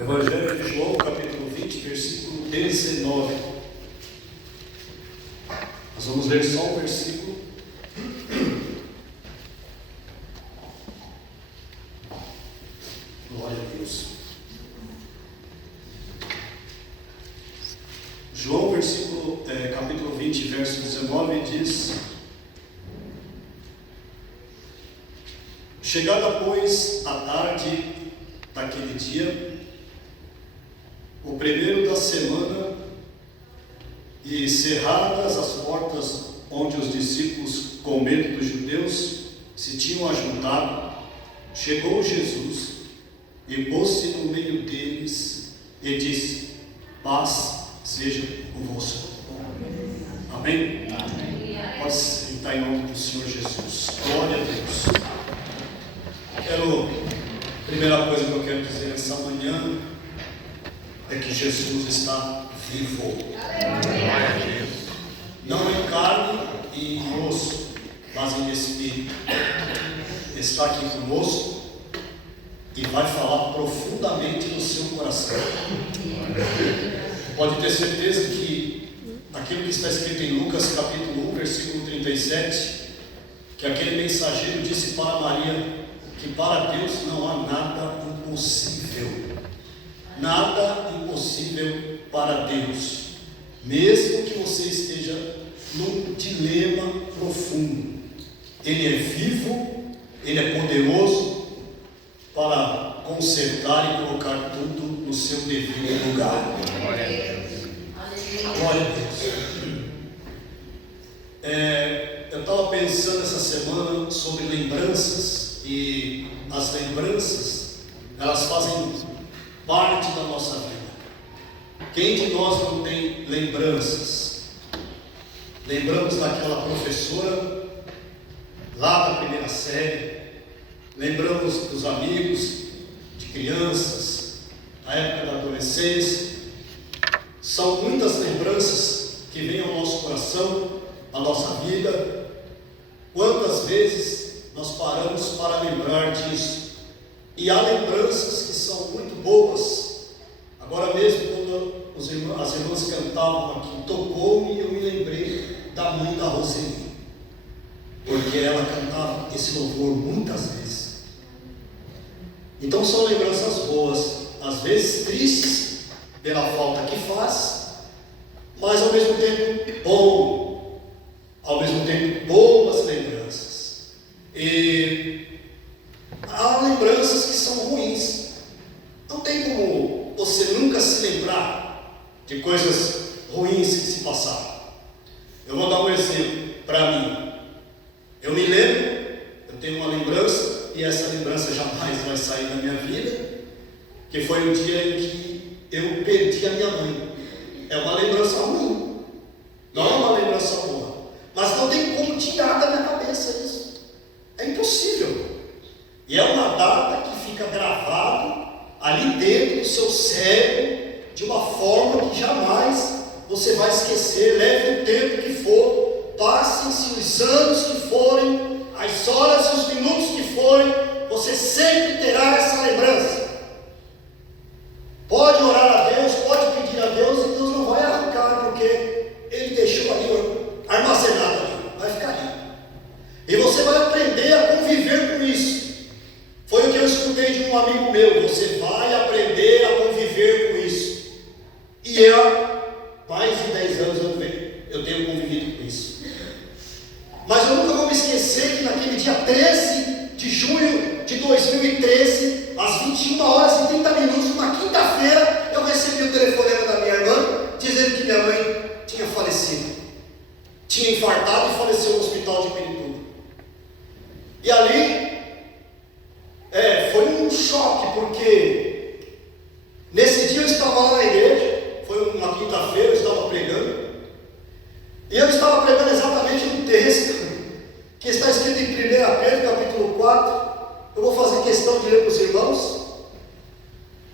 Evangelho de João, capítulo 20, versículo 19. Nós vamos ler só um versículo. Glória a Deus. João, capítulo 20, verso 19, diz: Chegada, pois, a tarde daquele dia, o primeiro da semana, e cerradas as portas onde os discípulos, com medo dos judeus, se tinham ajuntado, chegou Jesus e pôs-se no meio deles e disse: Paz seja convosco. Amém? Amém. Pode sentar em nome do Senhor Jesus. Glória a Deus. A primeira coisa que eu quero dizer nessa manhã é que Jesus está vivo. Não em carne e em osso, mas em espírito. Está aqui conosco e vai falar profundamente no seu coração. Pode ter certeza que aquilo que está escrito em Lucas capítulo 1, versículo 37, que aquele mensageiro disse para Maria que para Deus não há nada impossível. Nada impossível para Deus. Mesmo que você esteja num dilema profundo, Ele é vivo, Ele é poderoso para consertar e colocar tudo no seu devido lugar. Glória a Deus. Glória a Deus. Eu estava pensando essa semana sobre lembranças, e as lembranças, elas fazem parte da nossa vida. Quem de nós não tem lembranças? Lembramos daquela professora lá da primeira série, lembramos dos amigos, de crianças, da época da adolescência. São muitas lembranças que vêm ao nosso coração, à nossa vida. Quantas vezes nós paramos para lembrar disso? E há lembranças que são muito boas. Agora mesmo, quando as irmãs cantavam aqui, tocou-me e eu me lembrei da mãe da Roseli, porque ela cantava esse louvor muitas vezes. Então são lembranças boas, às vezes tristes pela falta que faz, mas ao mesmo tempo bom, ao mesmo tempo boas lembranças. E há lembranças que são ruins. Não tem como você nunca se lembrar de coisas ruins que se passaram. Eu vou dar um exemplo para mim. Eu me lembro, eu tenho uma lembrança, e essa lembrança jamais vai sair da minha vida, que foi o dia em que eu perdi a minha mãe. É uma lembrança ruim, não é uma lembrança boa, mas não tem como tirar da minha cabeça isso. É impossível. E é uma data que fica gravada ali dentro do seu cérebro de uma forma que jamais você vai esquecer. Leve o tempo que for, passem-se os anos que forem, as horas e os minutos que forem, você sempre terá essa lembrança. Pode orar a Deus, pode pedir a Deus, e Deus não vai arrancar, porque Ele deixou ali armazenado ali, vai ficar ali. E você vai aprender a conviver com isso. Foi o que eu escutei de um amigo meu: você vai aprender a conviver com isso. E há mais de 10 anos eu tenho convivido com isso. Mas eu nunca vou me esquecer que naquele dia 13 de junho de 2013, às 21 horas e 30 minutos, uma quinta-feira, eu recebi o telefonema da minha irmã, dizendo que minha mãe tinha falecido. Tinha infartado e faleceu no hospital de Pirituba. E ali foi um choque, porque nesse dia eu estava lá na igreja, foi uma quinta-feira, eu estava pregando, e eu estava pregando exatamente um texto que está escrito em 1 Pedro capítulo 4. Eu vou fazer questão de ler para os irmãos.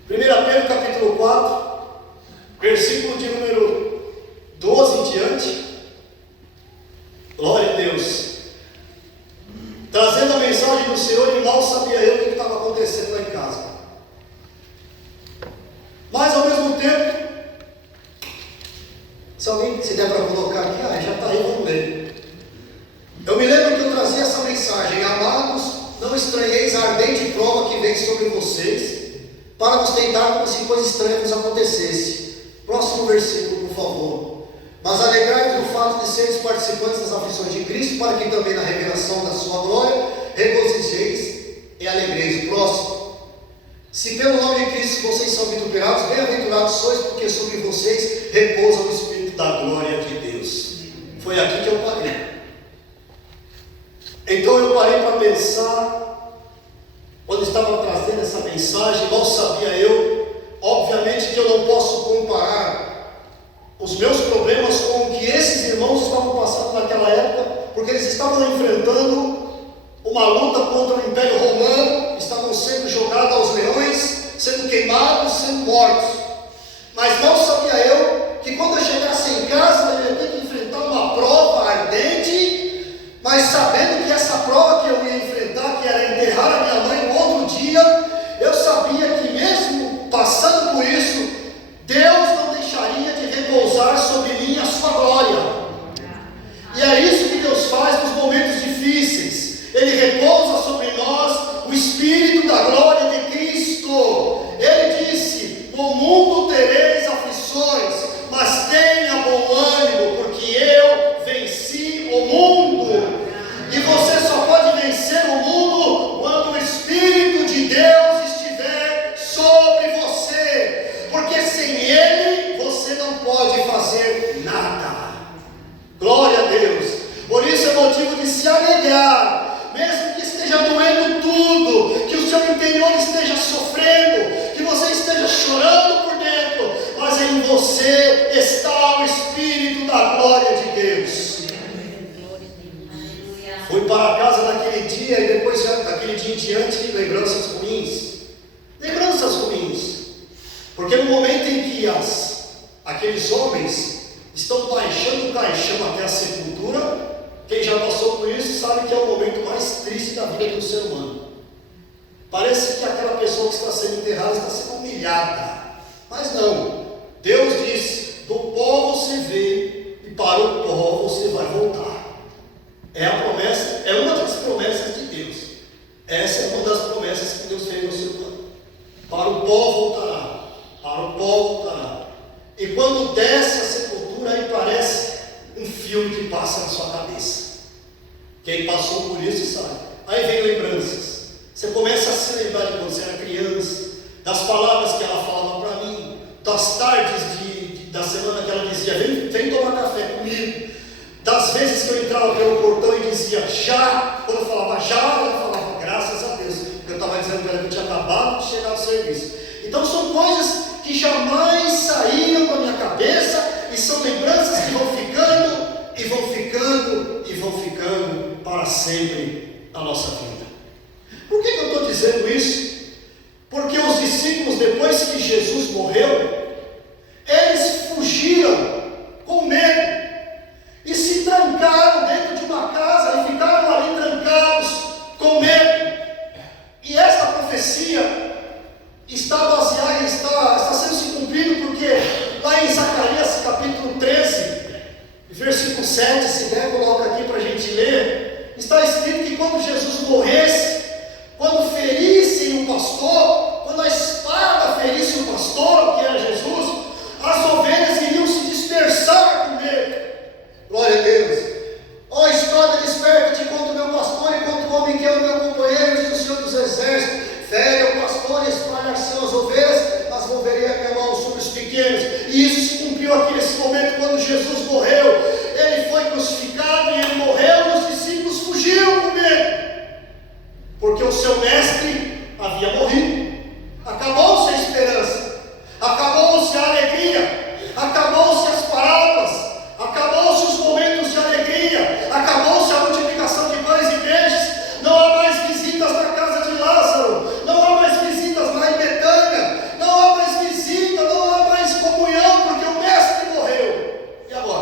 1 Pedro capítulo 4, versículo de número 12 em diante. Glória a Deus. Trazendo a mensagem do Senhor, e mal sabia eu o que estava acontecendo lá em casa. vez sobre vocês, para vos tentar como se coisa estranha vos acontecesse. Próximo versículo, por favor. Mas alegrai-vos no fato de seres participantes das aflições de Cristo, para que também na revelação da sua glória regozijeis e alegreis. Próximo. Se pelo nome de Cristo vocês são vituperados, bem-aventurados sois, porque sobre vocês repousa o Espírito da glória de Deus. Foi aqui que eu parei. Então eu parei para pensar, quando estava trazendo essa mensagem, mal sabia eu, obviamente que eu não posso comparar os meus problemas com o que esses irmãos estavam passando naquela época, porque eles estavam enfrentando uma luta contra o Império Romano, estavam sendo jogados aos leões, sendo queimados, sendo mortos. Mas mal sabia eu que quando eu chegasse em casa eu ia ter que enfrentar uma prova ardente, mas sabendo que essa prova que eu ia enfrentar, que era enterrar a minha mãe no outro dia, eu sabia que mesmo passando por isso, Deus não deixaria de repousar sobre mim a sua glória. E é isso que Deus faz nos momentos difíceis. Ele repousa sobre nós o Espírito da glória de Cristo. Ele disse: no mundo tereis aflições, mas tenha bom ânimo, porque eu venci o mundo. E você só pode vencer o mundo quando o Espírito de Deus estiver sobre você, porque sem Ele você não pode fazer nada. Glória a Deus. Por isso é motivo de se alegrar, mesmo que esteja doendo tudo, que o seu interior esteja sofrendo, que você esteja chorando por dentro, mas em você está o Espírito da glória de Deus. Fui para casa naquele dia e depois daquele dia em diante, lembranças ruins. Lembranças ruins. Porque no momento em que aqueles homens estão baixando o caixão até a sepultura, quem já passou por isso sabe que é o momento mais triste da vida do ser humano. Parece que aquela pessoa que está sendo enterrada está sendo humilhada. Mas não. Deus diz: do pó você veio e para o pó você vai voltar. É a promessa, é uma das promessas de Deus. Essa é uma das promessas que Deus fez no ser humano. Para o pó voltará. Para o pó voltará. E quando desce a sepultura, aí parece um filme que passa na sua cabeça. Quem passou por isso sabe. Aí vem lembranças. Você começa a se lembrar de quando você era criança, das palavras que ela falava para mim, das tardes da semana que ela dizia: vem tomar café comigo. Das vezes que eu entrava pelo portão e dizia já, quando eu falava já, ela falava graças a Deus, porque eu estava dizendo que eu tinha acabado de chegar ao serviço. Então são coisas que jamais saíram da minha cabeça, e são lembranças que vão ficando, e vão ficando, e vão ficando para sempre na nossa vida. Por que eu estou dizendo isso? Porque os discípulos, depois que Jesus morreu, eles fugiram com medo, e se trancaram dentro de uma casa, e ficaram ali trancados com medo. E esta profecia está baseada, está sendo se cumprido, porque lá em Zacarias capítulo 13, versículo 7, se der, coloca aqui para a gente ler, está escrito que quando Jesus morresse, quando ferissem o pastor, quando a espada ferisse o pastor, que era Jesus, as ovelhas iriam se dispersar com medo. Glória a Deus. Ó espada, desperta-te contra o meu pastor e contra o homem que é o meu companheiro, diz o Senhor dos Exércitos. Fere o pastor e espalhar-se as ovelhas, mas volverei a minha mão sobre os pequenos. E isso se cumpriu aqui nesse momento, quando Jesus morreu. Ele foi crucificado e ele morreu, e os discípulos fugiram com medo, porque o seu mestre havia morrido. Acabou-se a esperança, acabou-se a alegria, acabou-se as parábolas, acabou-se os momentos de alegria, acabou-se a multiplicação de pães e peixes. Não há mais visitas na casa de Lázaro, não há mais visitas lá em Betânia, não há mais visita, não há mais comunhão, porque o mestre morreu. E agora?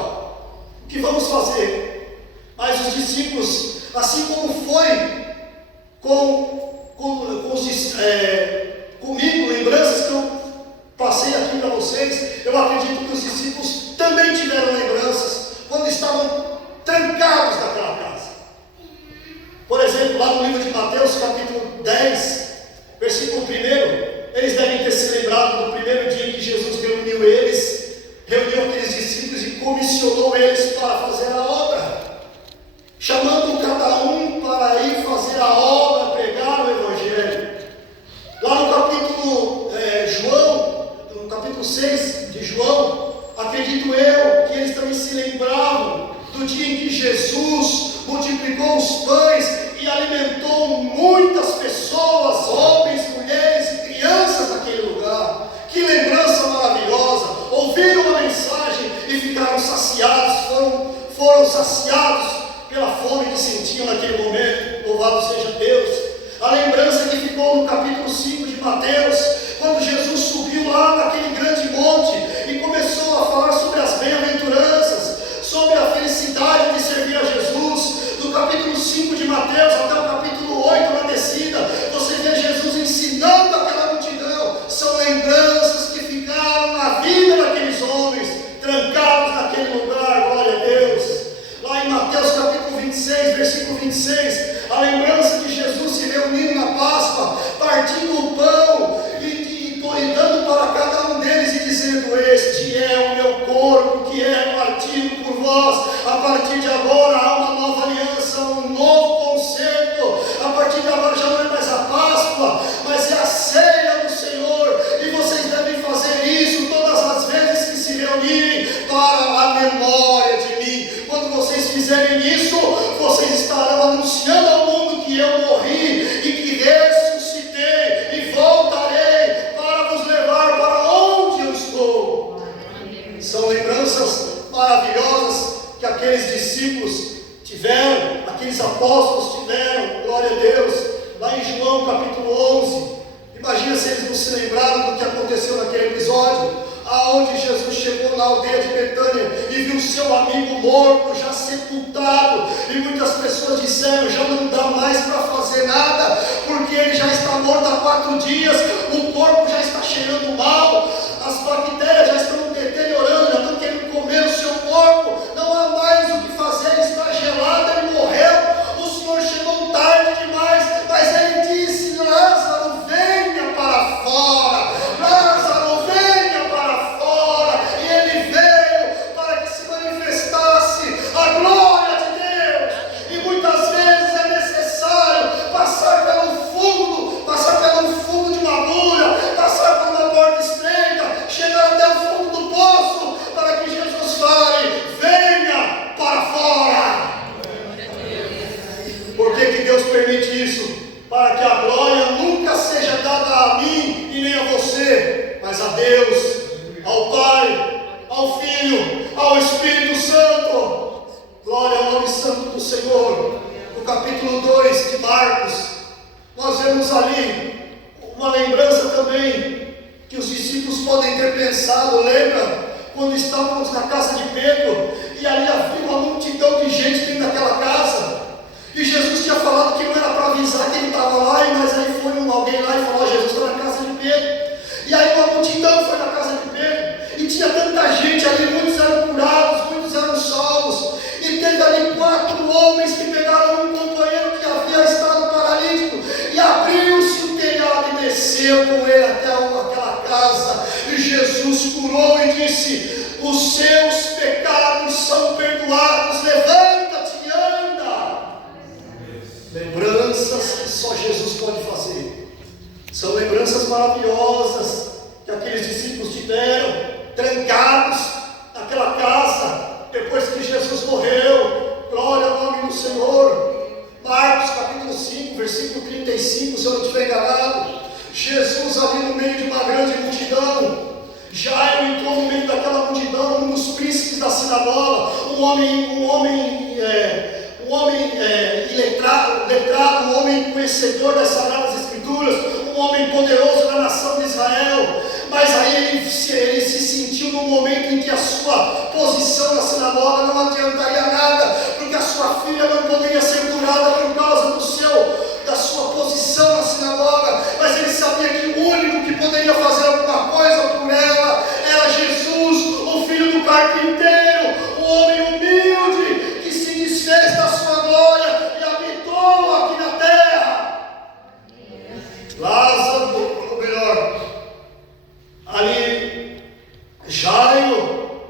acredito eu que eles também se lembravam do dia em que Jesus multiplicou os pães e alimentou muitas pessoas, homens, mulheres e crianças naquele lugar. Que lembrança maravilhosa! Ouviram a mensagem e ficaram saciados, foram saciados pela fome que sentiam naquele momento. Louvado seja Deus! A lembrança que ficou no capítulo 5 de Mateus, quando Jesus subiu lá naquele grande monte e começou a falar sobre as bem-aventuranças, sobre a felicidade de servir a Jesus. Do capítulo 5 de Mateus até o capítulo 8 na descida, você vê Jesus ensinando aquela multidão. São lembranças que ficaram na vida daqueles homens, trancados naquele lugar. Glória a Deus. Lá em Mateus capítulo 26, versículo 26, a lembrança de Jesus se reunindo na Páscoa, partindo o pão e dando para cada um deles e dizendo: este é o meu corpo que é partido por vós. A partir de agora há uma nova aliança, um novo concerto. A partir de agora já não é mais a Páscoa, mas é a ceia do Senhor, e vocês devem fazer isso todas as vezes que se reunirem para a memória de mim. Quando vocês fizerem isso, vocês estarão anunciando ao mundo que eu morri e que ressuscitei e voltarei para vos levar para onde eu estou. São lembranças maravilhosas que aqueles discípulos tiveram, aqueles apóstolos tiveram. Glória a Deus. Lá em João capítulo 11, imagina se eles não se lembraram do que aconteceu naquele episódio, aonde Jesus chegou na aldeia de Betânia e viu seu amigo morto, já sepultado, e muitas pessoas disseram: já não dá mais para fazer nada, porque ele já está morto há 4 dias, o corpo já está cheirando mal, as bactérias já estão deteriorando, já estão querendo comer o seu corpo, não há mais o que fazer, ele está gelado, ele morreu, o Senhor chegou tarde demais. Mas ele disse: Lázaro, venha para fora. Lázaro, venha para fora. E ele veio para que se manifestasse a glória de Deus. E muitas vezes é necessário passar pelo fundo de uma agulha, passar por uma porta estreita, chegar até o fundo do poço, para que Jesus fale: venha para fora. Por que Deus permite isso? Para que a glória nunca seja dada a mim e nem a você, mas a Deus, ao Pai, ao Filho, ao Espírito Santo. Glória ao nome santo do Senhor. No capítulo 2 de Marcos, nós vemos ali uma lembrança também que os discípulos podem ter pensado. Lembra quando estávamos na casa de Pedro e ali havia uma multidão de gente dentro daquela casa, e Jesus tinha falado que não era para avisar que ele estava lá, mas aí foi alguém lá e falou: Jesus está na casa de Pedro. E aí uma multidão foi na casa de Pedro, e tinha tanta gente ali, muitos eram curados, muitos eram salvos, e teve ali 4 homens que pegaram um companheiro que havia estado paralítico, e abriu-se o telhado e desceu com ele até aquela casa, e Jesus curou e disse: os seus pecados são perdoados, levanta-te e anda. Lembranças que só Jesus pode fazer. São lembranças maravilhosas que aqueles discípulos tiveram, trancados naquela casa, depois que Jesus morreu. Glória ao nome do Senhor. Marcos capítulo 5, versículo 35, se eu não estiver enganado. Jesus ali no meio de uma grande multidão. Jairo entrou no meio daquela multidão, um dos príncipes da sinagoga, um homem letrado, um homem conhecedor das Sagradas Escrituras, um homem poderoso da nação de Israel. Mas aí ele se sentiu num momento em que a sua posição na sinagoga não adiantaria nada, porque a sua filha não poderia ser curada por causa da sua posição na sinagoga. Mas ele sabia que o único que poderia fazer alguma coisa por ela era Jesus, o filho do carpinteiro, o homem humilde que se desfez da sua glória e habitou aqui na terra. Lázaro, ou melhor, ali Jairo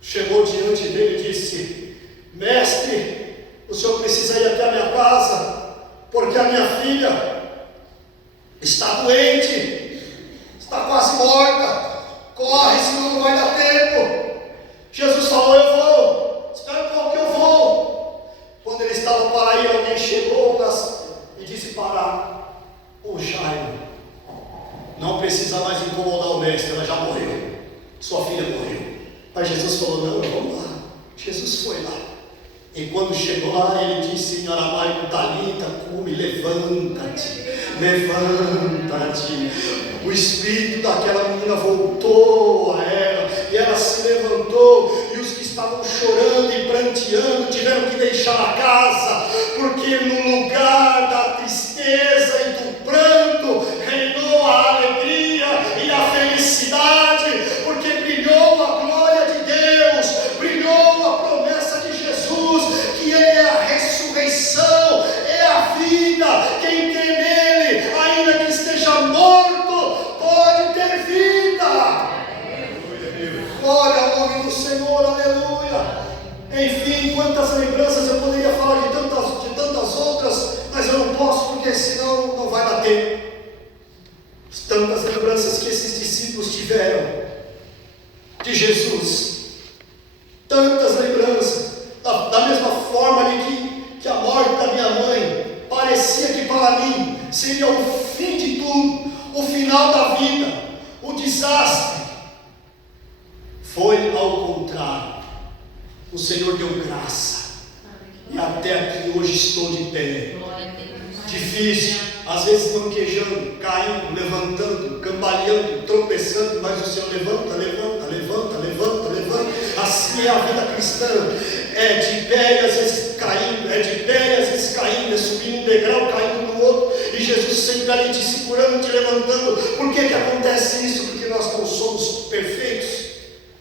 chegou diante dele e disse: mestre, o senhor precisa ir até a minha casa, porque a minha filha está doente, está quase morta, corre, senão não vai dar tempo. não precisa mais incomodar o mestre, ela já morreu, sua filha morreu. Mas Jesus falou: não, vamos lá. Jesus foi lá, e quando chegou lá, ele disse em aramaico: Talita cumi, levanta-te, levanta-te. O espírito daquela menina voltou a ela, e ela se levantou, e os que estavam chorando e pranteando tiveram que deixar a casa, porque no lugar da tristeza e do pranto reinou a alegria e a felicidade, porque brilhou a glória de Deus, brilhou a promessa de Jesus, que Ele é a ressurreição, é a vida. Quem crê nele, ainda que esteja morto, pode ter vida. Glória ao nome do Senhor, aleluia. Enfim, quantas lembranças eu poderia falar de tantas outras, mas eu não posso, porque senão não vai dar tempo. Tantas lembranças que esses discípulos tiveram de Jesus, tantas lembranças, da mesma forma que a morte da minha mãe parecia que para mim seria o fim de tudo, o final da vida, o desastre. Foi ao contrário. O Senhor deu graça, e até aqui hoje estou de pé. Difícil, às vezes manquejando, caindo, levantando, cambaleando, tropeçando, mas o Senhor levanta, levanta, levanta, levanta, levanta. Assim é a vida cristã, é de pé e às vezes caindo, é de pé e às vezes caindo, é subindo um degrau, caindo no outro, e Jesus sempre ali te segurando, te levantando. Por que acontece isso? Porque nós não somos perfeitos,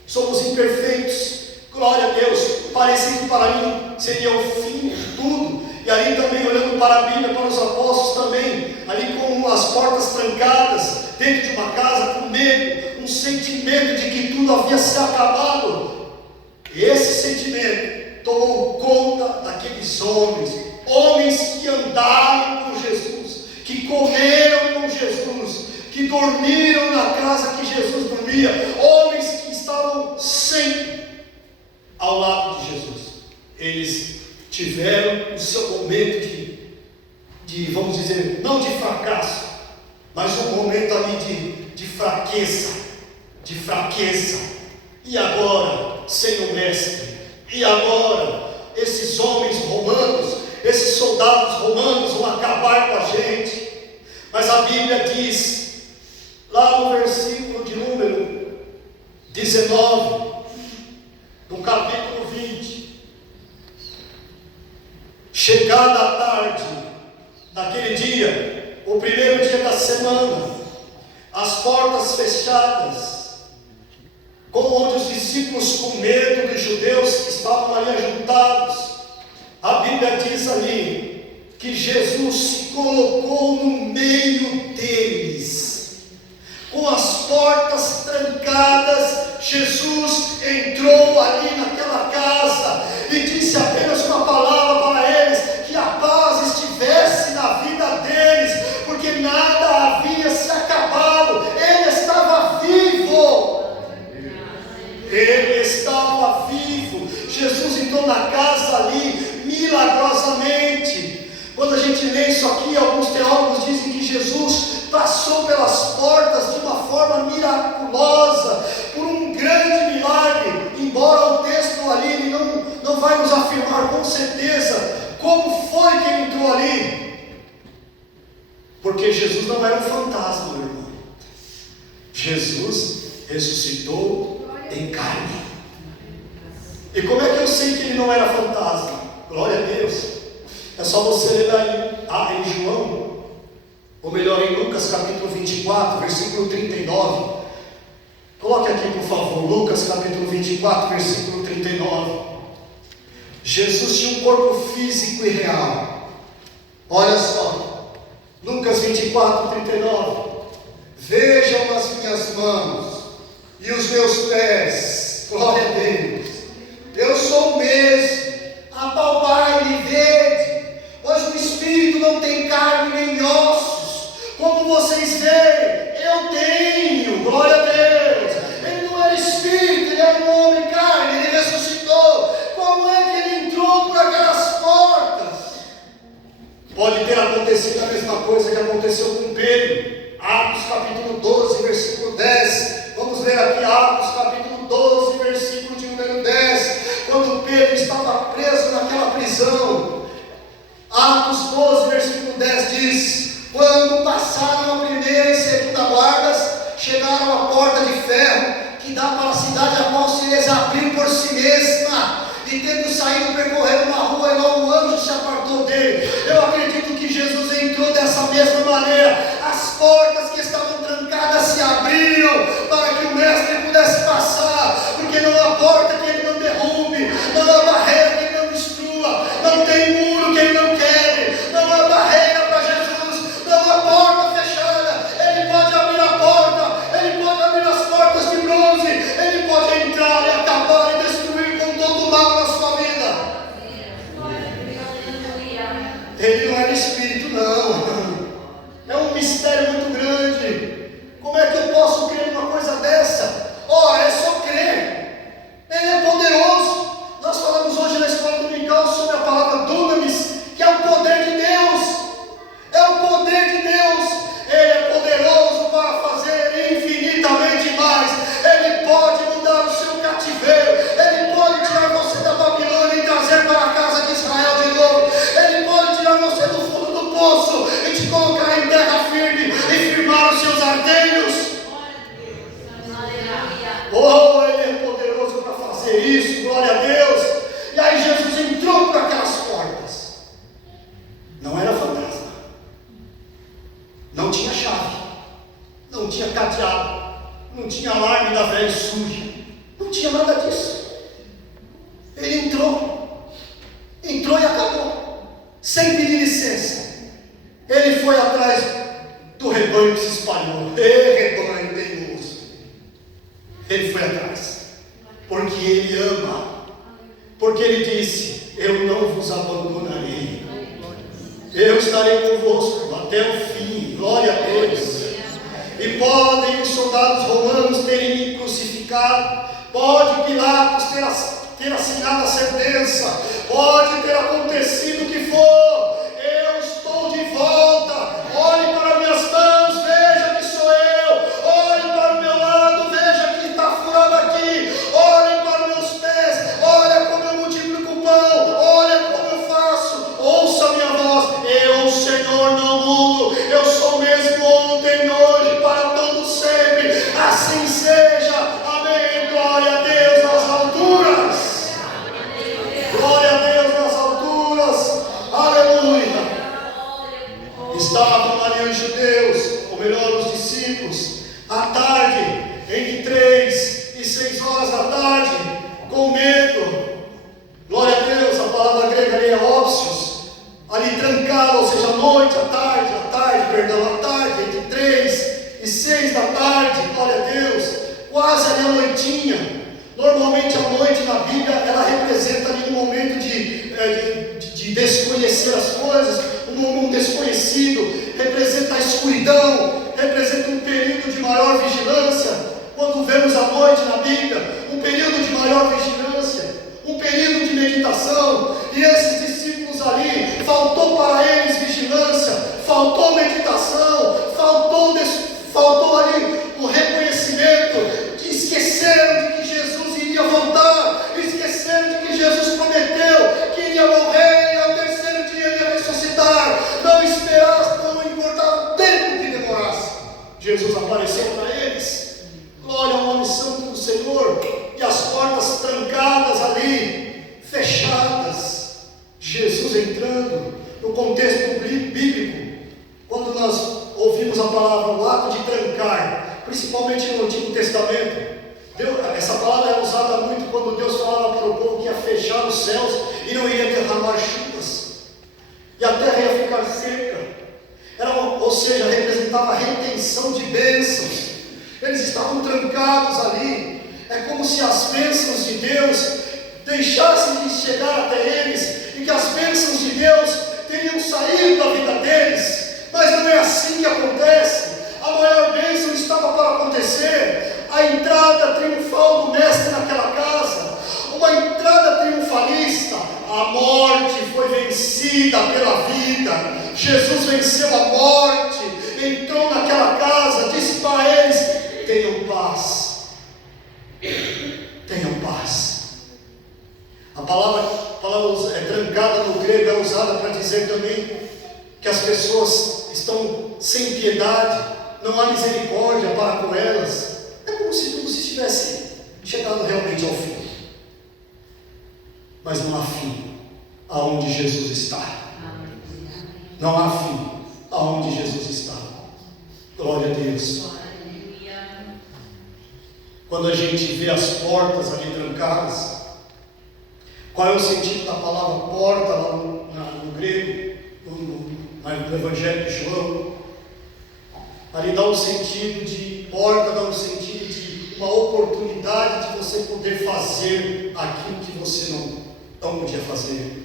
somos imperfeitos. Glória a Deus. Parecia que para mim seria o fim de tudo, e ali também olhando para a Bíblia, para os apóstolos também, ali com as portas trancadas, dentro de uma casa, com medo, um sentimento de que tudo havia se acabado. Esse sentimento tomou conta daqueles homens que andaram com Jesus, que comeram com Jesus, que dormiram na casa que Jesus dormia, homens que estavam sempre ao lado de Jesus. Eles tiveram o seu momento de, vamos dizer, não de fracasso, mas um momento ali de fraqueza, e agora, sem o mestre, e agora, esses homens romanos, esses soldados romanos vão acabar com a gente. Mas a Bíblia diz, lá no versículo de número 19, no capítulo 20, chegada a tarde daquele dia, o primeiro dia da semana, as portas fechadas, onde os discípulos, com medo dos judeus que estavam ali ajuntados, a Bíblia diz ali que Jesus se colocou no meio deles, com as portas trancadas. Jesus entrou ali naquela casa e disse apenas uma palavra para eles: que a paz estivesse na vida deles, porque nada havia se acabado. Ele estava vivo. Ele estava vivo. Jesus entrou na casa ali milagrosamente. Quando a gente lê isso aqui, alguns teólogos dizem que Jesus passou pelas portas de uma forma miraculosa, por um grande milagre, embora o texto ali não vai nos afirmar com certeza como foi que ele entrou ali, porque Jesus não era um fantasma, meu irmão. Jesus ressuscitou em carne. E como é que eu sei que ele não era fantasma? Glória a Deus. É só você ler aí em João, ou melhor, em Lucas capítulo 24, versículo 39. Coloque aqui, por favor, Lucas capítulo 24, versículo 39. Jesus tinha um corpo físico e real. Olha só, Lucas 24, 39. Vejam as minhas mãos e os meus pés. Glória a Deus. Eu sou o mesmo. Apalpai-me e vede, pois o Espírito não tem carne nem ossos, como vocês veem, eu tenho. Glória a Deus. Ele não era Espírito, ele era um homem carne, ele ressuscitou. Como é que ele entrou por aquelas portas? Pode ter acontecido a mesma coisa que aconteceu com Pedro. Atos capítulo 2, retaguardas chegaram à porta de ferro que dá para a cidade, a qual se lhes abriu por si mesma, e tendo saído percorrer uma rua, e logo o anjo se apartou dele. Eu acredito que Jesus entrou dessa mesma maneira. As portas que estavam trancadas se abriram para que o mestre pudesse passar, porque não há porta que ele não derrube, não há barreira que ele não destrua, não tem muro que ele não quebre, não há barreira para Jesus, não há porta fechada. Ele pode abrir a porta, ele pode abrir as portas de bronze, ele pode entrar e acabar e destruir com todo o mal na sua vida. Ele não é espírito, não. É um mistério muito grande. Como é que eu posso crer numa coisa dessa? É só crer. Ele é poderoso. Nós falamos hoje na escola dominical sobre a palavra dunamis, que é o poder de Deus. É o poder de Deus. Ele é poderoso para fazer infinitamente mais. Ele pode mudar o seu cativeiro. Ele pode tirar você da Babilônia e trazer para a casa de Israel de novo. Ele pode tirar você do fundo do poço e te colocar em terra firme e firmar os seus artelhos. Ele é poderoso para fazer isso, glória a Deus. E aí Jesus entrou por aquelas portas. Não era fantasma, não tinha chave, não tinha cadeado, não tinha alarme da velha suja, não tinha nada disso. Ele entrou e acabou, sem pedir licença. Ele foi atrás do rebanho que se espalhou. Rebanho teimoso. Ele foi atrás, porque ele ama, porque ele disse: eu não vos abandonarei, eu estarei convosco até o fim. Glória a Deus. E podem os soldados romanos terem me crucificado, pode Pilatos ter assinado a sentença, pode ter acontecido o que for, eu estou de volta. Olhe para minhas mãos, veja que sou eu. Olhe para o meu lado, veja que está furado aqui. Olhe para os meus pés, olha como eu multiplico o pão, olha como eu faço. Ouça a minha voz, eu, o Senhor, não mudo. Eu sou o mesmo ontem, hoje, para todo sempre. Assim seja. Amém. Glória a Deus nas alturas. Glória a Deus nas alturas. Aleluia. Estavam ali os judeus, ou melhor, os discípulos, à tarde, entre 3 e 6 horas da tarde, com medo. Glória a Deus, a palavra grega ali é ópsios, ali trancado, ou seja, à noite, à tarde, entre 3 e 6 da tarde, glória a Deus, quase ali à noitinha. Normalmente a noite na Bíblia, ela representa ali um momento de desconhecer as coisas, um desconhecido, representa a escuridão, representa um período de maior vigilância. Quando vemos a noite na Bíblia, um período de maior vigilância, um período de meditação. E esses discípulos ali, faltou para eles vigilância, faltou meditação, faltou ali o reconhecimento, esqueceram de que Jesus iria voltar, esqueceram de que Jesus prometeu que iria morrer e ao terceiro dia iria ressuscitar. Não esperasse, não importava o tempo que demorasse, Jesus apareceu para eles. Glória ao nome santo do Senhor. E as portas trancadas ali, fechadas, Jesus entrando. No contexto bíblico, quando nós ouvimos a palavra, o ato de trancar, principalmente no Antigo Testamento, essa palavra era usada muito quando Deus falava para o povo que ia fechar os céus e não ia derramar chuvas, e a terra ia ficar seca. Ou seja, representava a retenção de bênçãos. Eles estavam trancados ali. É como se as bênçãos de Deus deixassem de chegar até eles, e que as bênçãos de Deus teriam saído da vida deles. Mas não é assim que acontece. A maior bênção estava para acontecer, a entrada triunfal do mestre naquela casa, uma entrada triunfalista. A morte foi vencida pela vida. Jesus venceu a morte, entrou naquela casa, disse para eles: tenham paz, tenham paz. A palavra trancada no grego é usada para dizer também que as pessoas estão sem piedade, não há misericórdia para com elas. É como se tudo se tivesse chegado realmente ao fim. Mas não há fim aonde Jesus está. Não há fim aonde Jesus está. Glória a Deus. Quando a gente vê as portas ali trancadas, qual é o sentido da palavra porta lá no grego, no Evangelho de João? Ali dá um sentido de porta, dá um sentido de uma oportunidade de você poder fazer aquilo que você não podia fazer.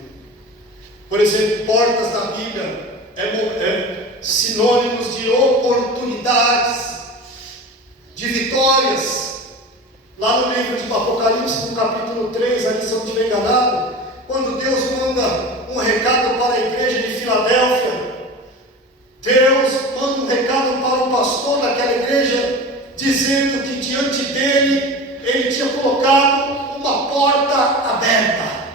Por exemplo, portas na Bíblia é sinônimos de oportunidades, de vitórias. Lá no livro de Apocalipse, no capítulo 3, ali, se eu não estiver enganado, quando Deus manda um recado para a igreja de Filadélfia, Deus manda um recado para o pastor daquela igreja, dizendo que diante dele, ele tinha colocado uma porta aberta,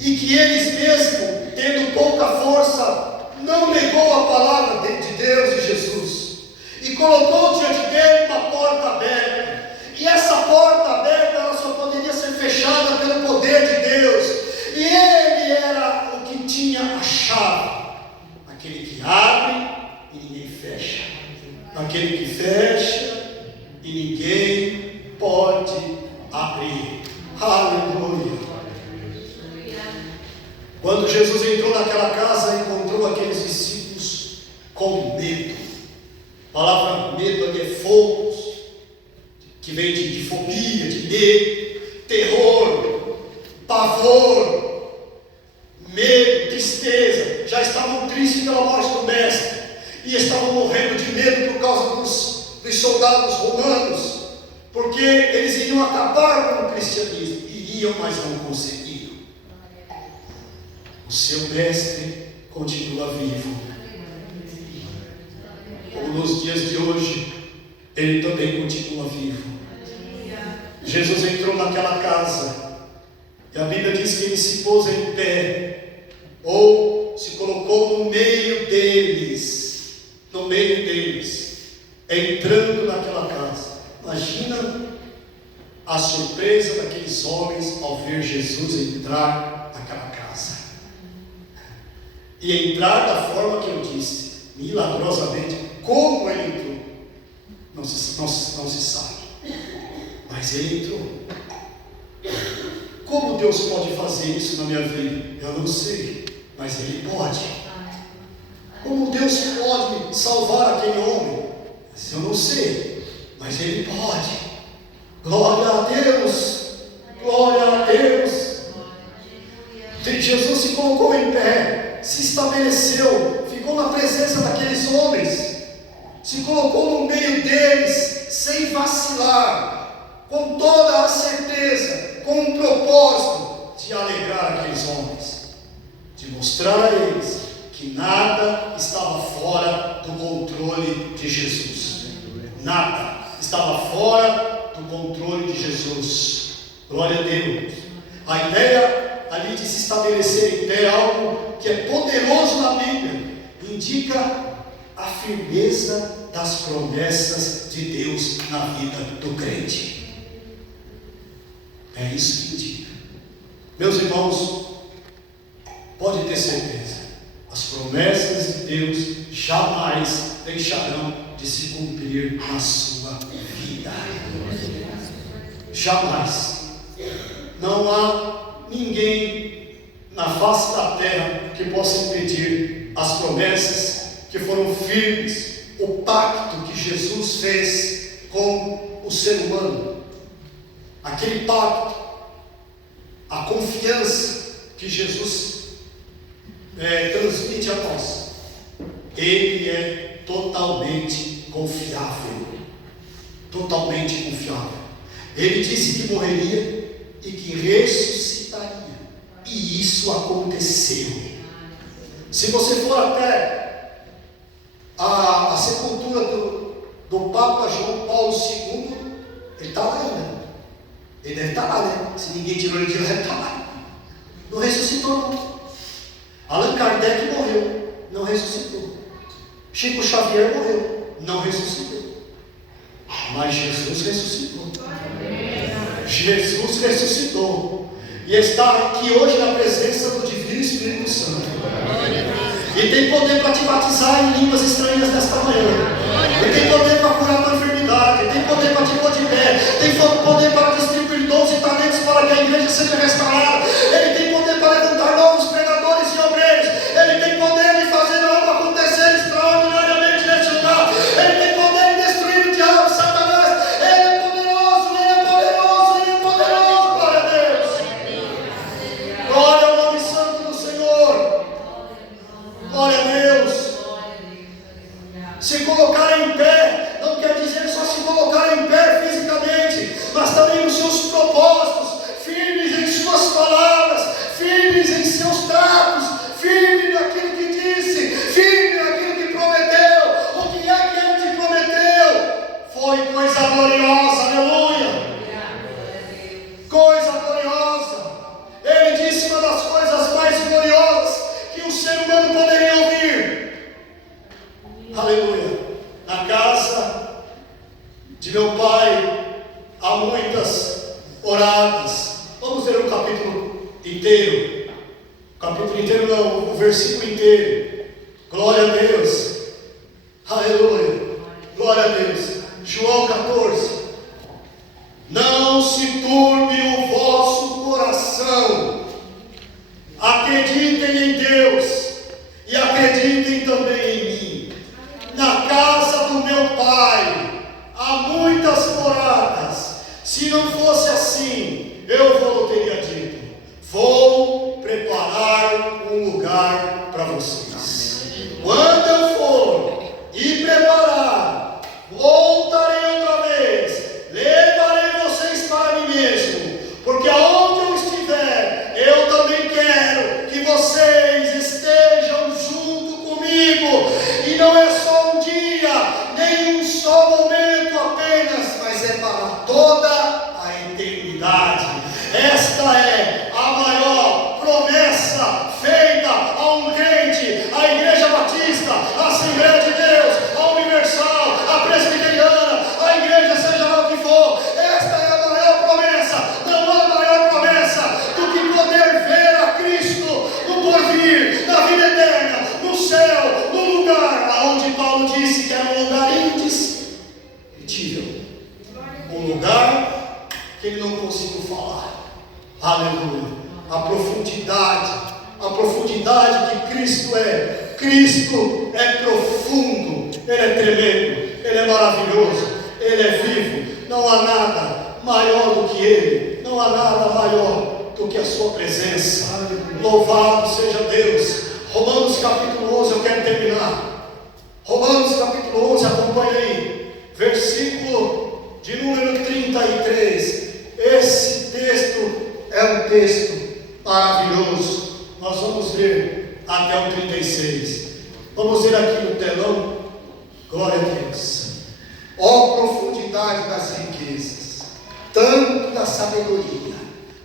e que eles mesmo, tendo pouca força, não negou a palavra de Deus e Jesus, e colocou diante dele uma porta aberta. E essa porta aberta, ela só poderia ser fechada pelo poder de Deus. E ele era o que tinha a chave. Aquele que abre e ninguém fecha. Aquele que fecha e ninguém pode abrir. Aleluia. Quando Jesus entrou naquela casa, encontrou aqueles discípulos com medo. A palavra medo aqui é fogo, que vem de fobia, de medo, terror, pavor, medo, tristeza. Já estavam tristes pela morte do mestre, e estavam morrendo de medo por causa dos soldados romanos, porque eles iriam acabar com o cristianismo, iriam, mas não conseguiram. O seu mestre continua vivo, como nos dias de hoje, ele também continua vivo. Jesus entrou naquela casa, e a Bíblia diz que ele se pôs em pé, ou se colocou no meio deles, entrando naquela casa. Imagina a surpresa daqueles homens ao ver Jesus entrar naquela casa, e entrar da forma que eu disse, milagrosamente. Como ele entrou, não se sabe, mas ele entrou. Como Deus pode fazer isso na minha vida? Eu não sei, mas Ele pode. Como Deus pode salvar aquele homem? Eu não sei, mas Ele pode. Glória a Deus, glória a Deus. Jesus se colocou em pé, se estabeleceu, ficou na presença daqueles homens, se colocou no meio deles, sem vacilar, com toda a certeza, com um propósito de alegrar aqueles homens, de mostrar a eles que nada estava fora do controle de Jesus. Nada estava fora do controle de Jesus. Glória a Deus. A ideia ali de se estabelecer em pé é algo que é poderoso na Bíblia, indica a firmeza das promessas de Deus na vida do crente. É isso que indica. Meus irmãos, pode ter certeza, as promessas de Deus jamais deixarão de se cumprir na sua vida. Jamais. Não há ninguém na face da terra que possa impedir as promessas que foram firmes, o pacto que Jesus fez com o ser humano, aquele pacto, a confiança que Jesus transmite a nós. Ele é totalmente confiável, totalmente confiável. Ele disse que morreria e que ressuscitaria, e isso aconteceu. Se você for até a sepultura do Papa João Paulo II, ele está lá ainda. Ele deve estar lá, né? Se ninguém tirou ele de lá, ele está lá. Não ressuscitou, não. Allan Kardec morreu, não ressuscitou. Chico Xavier morreu, não ressuscitou. Mas Jesus ressuscitou. Jesus ressuscitou. E está aqui hoje na presença do Divino Espírito Santo. E tem poder para te batizar em línguas estranhas nesta manhã. E tem poder para curar a tua enfermidade. Tem poder para te pôr de pé. Tem poder para distribuir dons e talentos para que a igreja seja restaurada. Ele tem poder para levantar novos pregadores e obreiros. Ele tem poder de fazer algo acontecer extraordinariamente neste lugar. Ele tem poder de destruir o diabo, Satanás. Ele é poderoso, ele é poderoso, ele é poderoso. Glória a Deus. Glória ao nome santo do Senhor. Glória a Deus. Se colocar em pé não quer dizer só se colocar em pé fisicamente, mas também os seus propósitos, firmes em suas palavras, firmes em seus tratos, firme naquilo que disse, firme naquilo que prometeu. O que é que ele te prometeu? Foi coisa gloriosa, aleluia. Coisa gloriosa. Ele disse uma das coisas mais gloriosas que o ser humano poderia ouvir. Aleluia. Na casa de meu pai há muitas moradas. Vamos ler o capítulo inteiro. O capítulo inteiro não, o versículo inteiro. Glória a Deus. Aleluia. Glória a Deus. João 14. Não se turbe o vosso coração. Acreditem em Deus e acreditem também em mim. Na casa do meu pai há muitas moradas. Se não fosse assim, eu vou teria dito: vou preparar um lugar para vocês. Quando eu for e preparar, voltarei outra vez, levarei vocês para mim mesmo, porque aonde eu estiver, eu também quero que vocês estejam junto comigo. E não é só um dia, nem um só momento apenas, mas é para toda a eternidade. Esta é a maior promessa feita a um crente, a Igreja Batista, a Assembleia de Deus, a Universal, a Presbiteriana, a igreja, seja lá o que for. Esta é a maior promessa. Não há maior promessa do que poder ver a Cristo no porvir, na vida eterna, no céu, no lugar aonde Paulo disse que era um lugar indescritível, um lugar que ele não conseguiu falar. Aleluia. A profundidade que Cristo é. Cristo é profundo, Ele é tremendo, Ele é maravilhoso, Ele é vivo. Não há nada maior do que Ele, não há nada maior do que a sua presença. Louvado seja Deus. Romanos capítulo 11, eu quero terminar. Romanos capítulo 11, acompanha aí, versículo de número 33. Esse texto é um texto maravilhoso. Nós vamos ler até o 36. Vamos ver aqui no telão. Glória a Deus. Ó profundidade das riquezas, tanto da sabedoria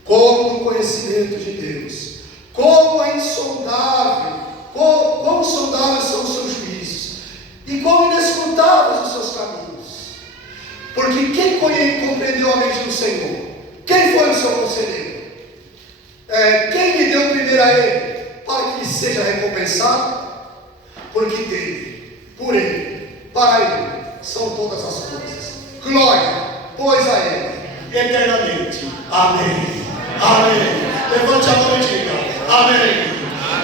como do conhecimento de Deus. Como é insondável, quão insondáveis são os seus juízos, e quão inescrutáveis os seus caminhos. Porque quem compreendeu a mente do Senhor? Quem foi o seu conselheiro? Quem lhe deu primeiro a ele, para que ele seja recompensado? Porque dele, por ele, para ele, são todas as coisas. Glória, pois a ele, eternamente. Amém. Amém. Levante a mão e diga: amém.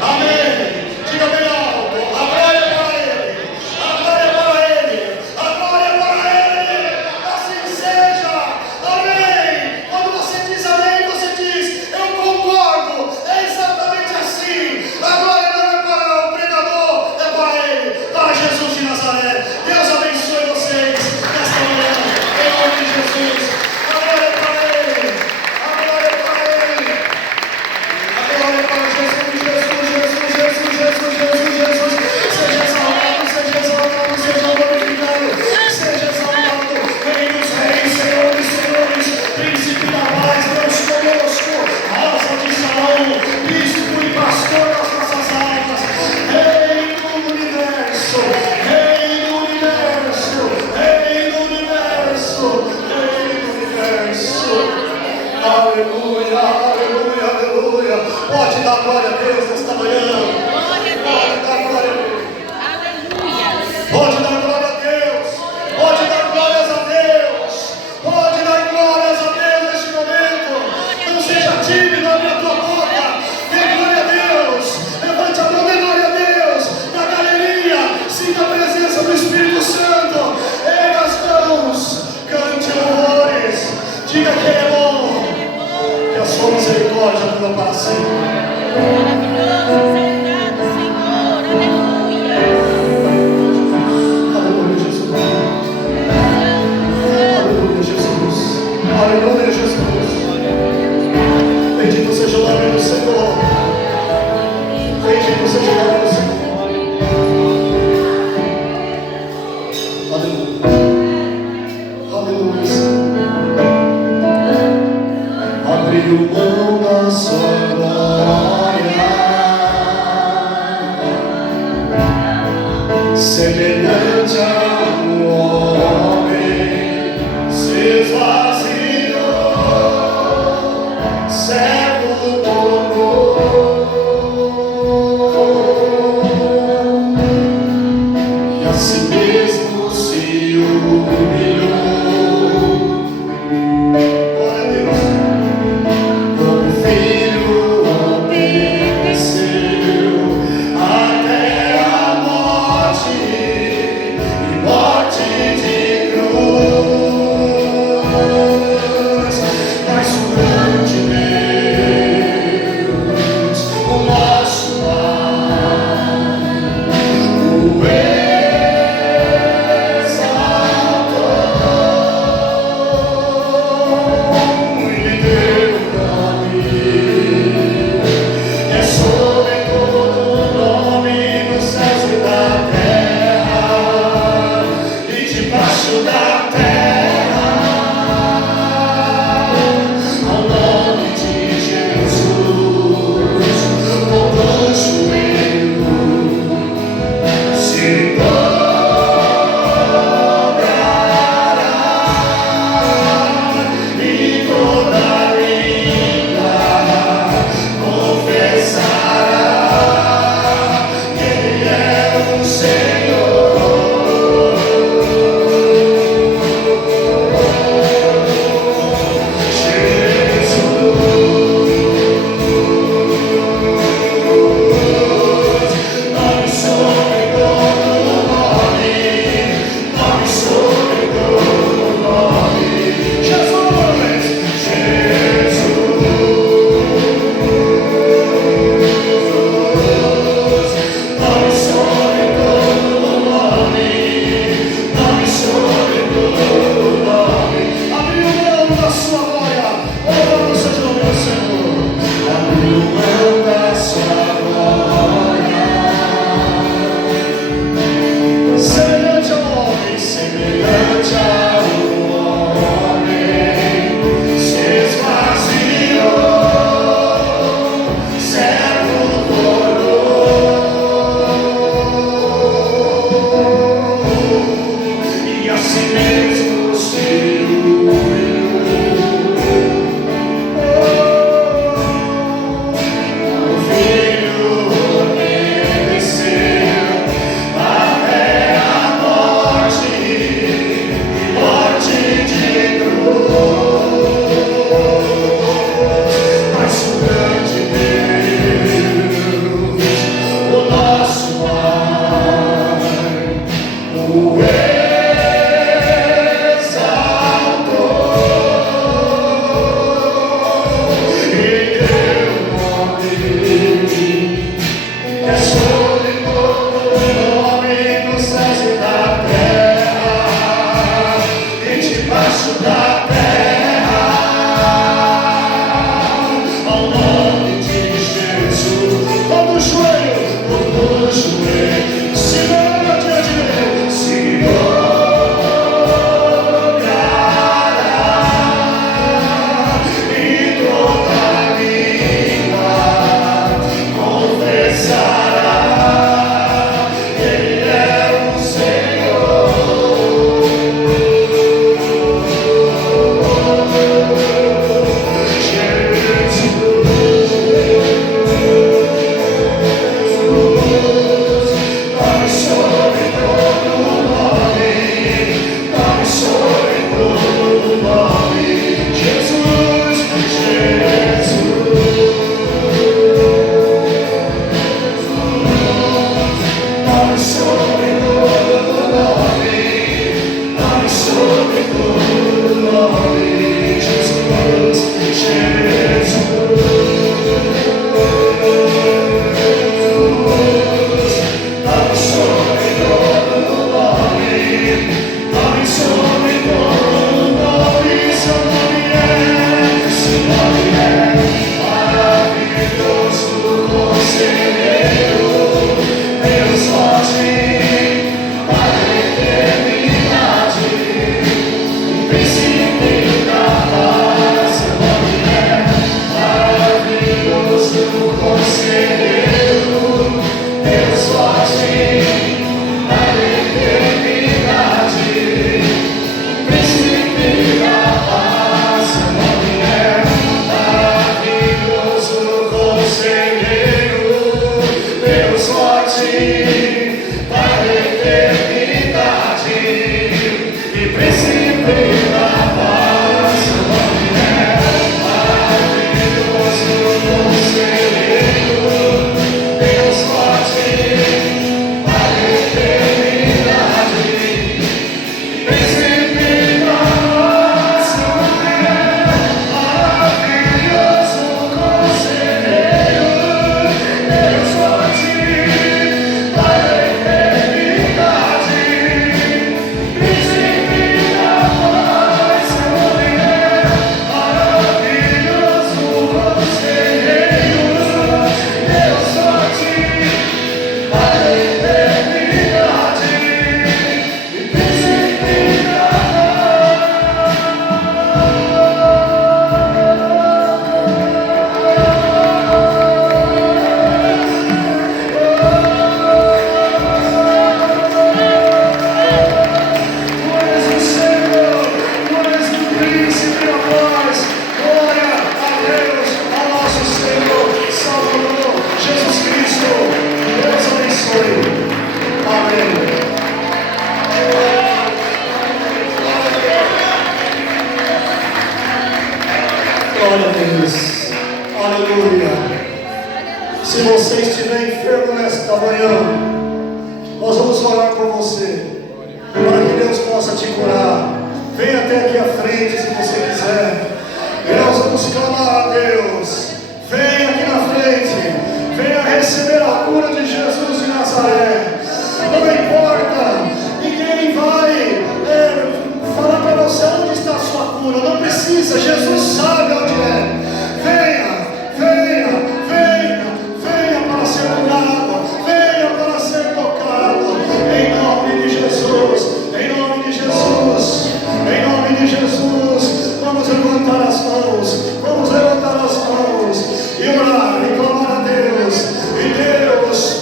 Amém. Diga bem alto: a glória é para ele. A glória é para ele. A glória é para ele. Assim seja. Amém. Quando você diz amém, você diz: eu concordo. É exatamente assim. A glória não é para o pregador, é para ele, para Jesus de Nazaré. Deus abençoe vocês nesta manhã, em nome de Jesus. A glória é para ele. A glória é para ele. A glória é para Jesus, Jesus, Jesus, Jesus, Jesus, Jesus. Aleluia, aleluia, aleluia. Pode dar glória a Deus nesta manhã. Pode dar glória a Deus. Pode dar glória a Deus. Pode dar glórias a Deus. Pode dar glórias a Deus neste momento. Não seja tímido, abre a tua boca. Dê glória a Deus. Levante a mão, dê glória a Deus. Na galeria, sinta a presença do Espírito Santo. Erga as mãos. Cante louvores. Diga que Ele é bom. Que a sua misericórdia dura para sempre. Maravilhoso, exaltado, Senhor, aleluia. Aleluia, Jesus. Aleluia, Jesus. Aleluia, Jesus. Bendito seja o nome do Senhor. Bendito seja o nome do Senhor. Aleluia. Aleluia, Senhor. Abriu mão da sua glória, semelhante a um homem, se esvaziou, servo tornou, e a si mesmo se humilhou. Glória a Deus. Como filho obedeceu até a morte, e morte de cruz. Mas o grande Deus, o nosso Pai, o exaltou, e lhe deu um nome, que é sobre todo nome nos céus e da terra, e debaixo da terra, ao nome de Jesus, todo joelho se dobrará, e toda língua confessará que Ele é o Senhor. Glória a Deus. Aleluia. Se você estiver enfermo nesta manhã, nós vamos orar por você, para que Deus possa te curar. Venha até aqui à frente se você quiser. E nós vamos clamar a Deus. Venha aqui na frente. Venha receber a cura de Jesus de Nazaré. Não importa, ninguém vai falar para você onde está a sua cura. Não precisa, Jesus sabe onde é. Venha, venha, venha, venha para ser curado, venha para ser tocado. Em nome de Jesus, em nome de Jesus, em nome de Jesus. Vamos levantar as mãos, vamos levantar as mãos e orar e clamar a Deus. E Deus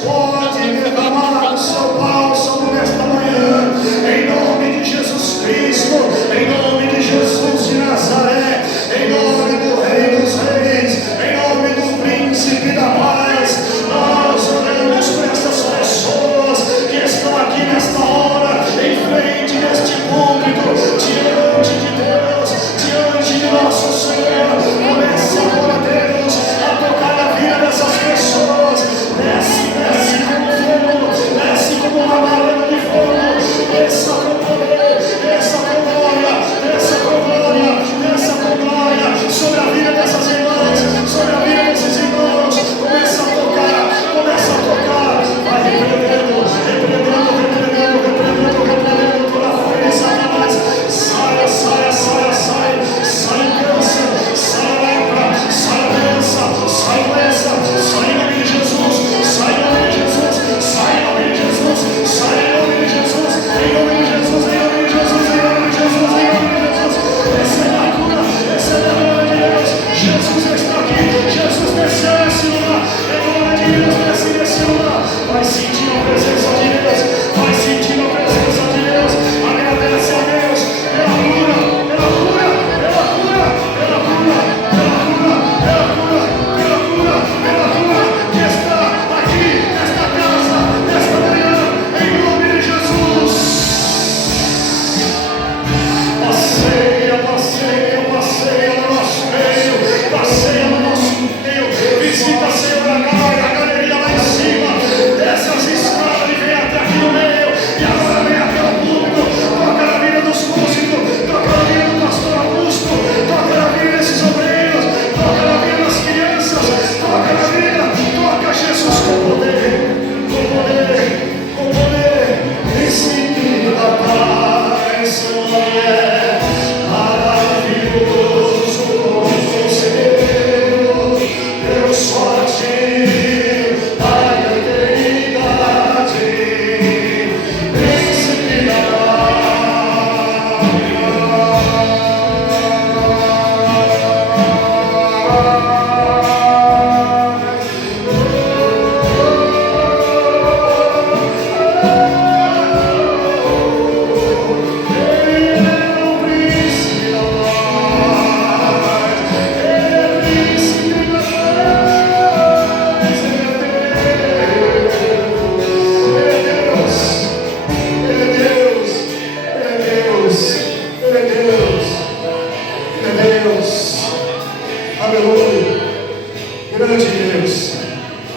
Grande Deus,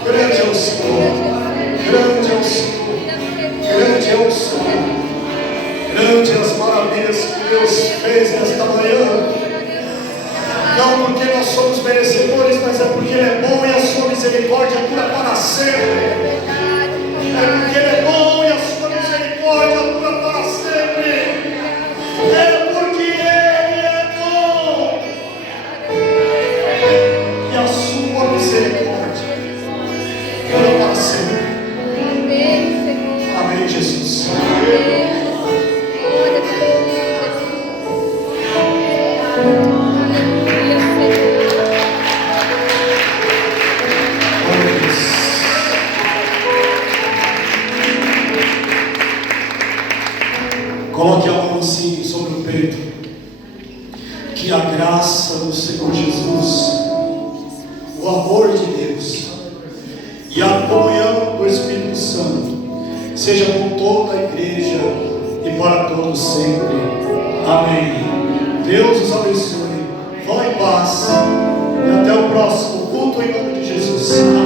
grande é o Senhor, grande é o Senhor, grande é o Senhor, grande as maravilhas que Deus fez nesta manhã. Não porque nós somos merecedores, mas é porque Ele é bom e a sua misericórdia dura para sempre. É porque Ele é bom e a sua misericórdia dura para sempre. É porque Ele é bom e a sua misericórdia dura para sempre. Amém, Jesus. Coloque a mão assim sobre o peito. Que a graça do Senhor Jesus, o amor de Deus e a comunhão do Espírito Santo seja com toda a igreja e para todos sempre. Amém. Deus os abençoe. Vão em paz e até o próximo culto em nome de Jesus.